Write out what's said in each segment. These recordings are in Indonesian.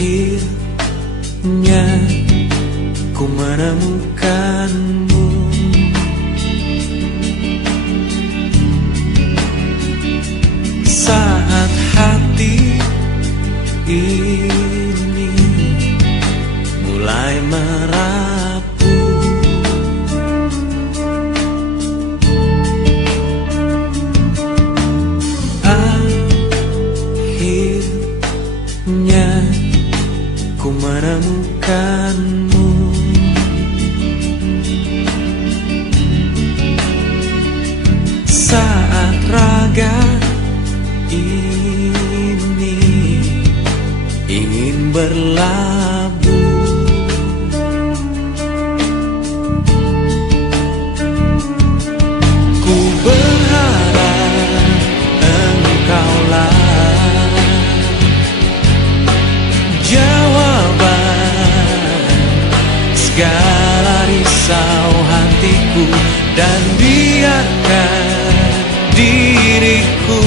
Akhirnya ku menemukanmu. Saat hati ini mulai merapuh, akhirnya ku menemukanmu. Saat raga ini ingin berlabuh, ku berharap engkaulah jawaban segala risau hatiku, dan biarkan diriku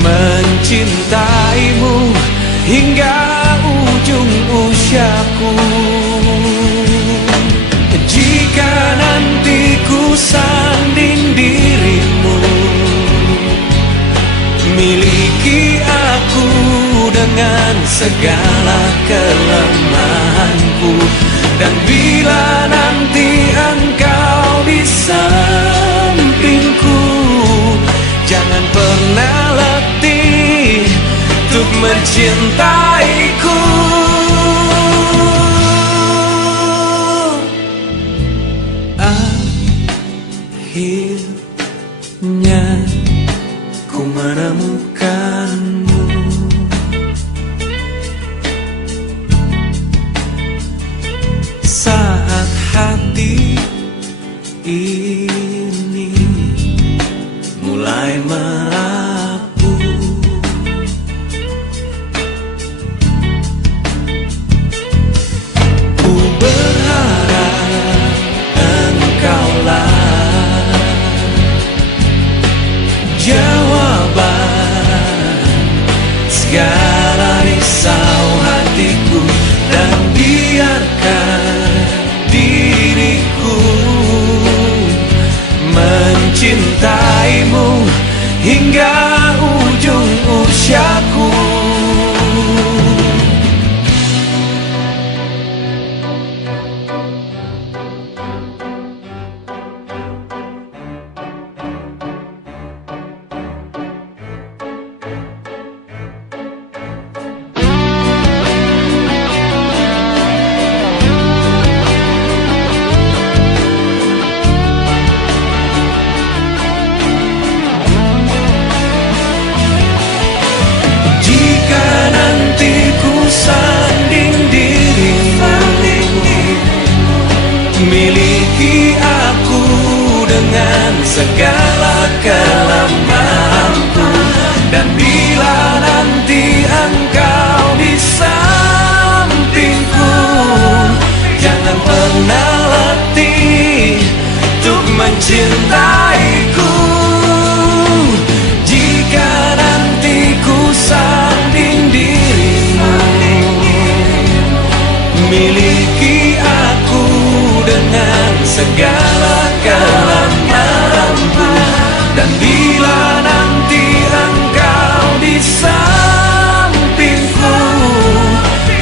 mencintaimu hingga ujung usiaku. Jika nanti ku sanding dirimu, miliki aku dengan segala kelemahanku. Dan bila nanti engkau di sampingku, jangan pernah letih untuk mencintaiku. Akhirnya ku menemukanmu. Saat hati ini mulai merapuh, ku berharap engkaulah jawaban segala risau hatiku, dan biarkan diriku mencintaimu hingga ujung usiaku. Miliki aku dengan segala kelemahanku, dan bila nanti engkau di sampingku, jangan pernah letih untuk mencintaiku. Jika nanti ku sanding dirimu, miliki aku dengan segala kelemahanku. Dan bila nanti engkau di sampingku,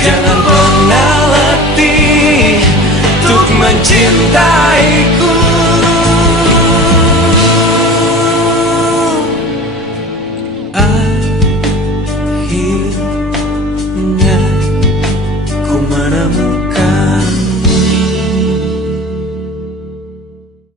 jangan pernah letih untuk mencintaiku.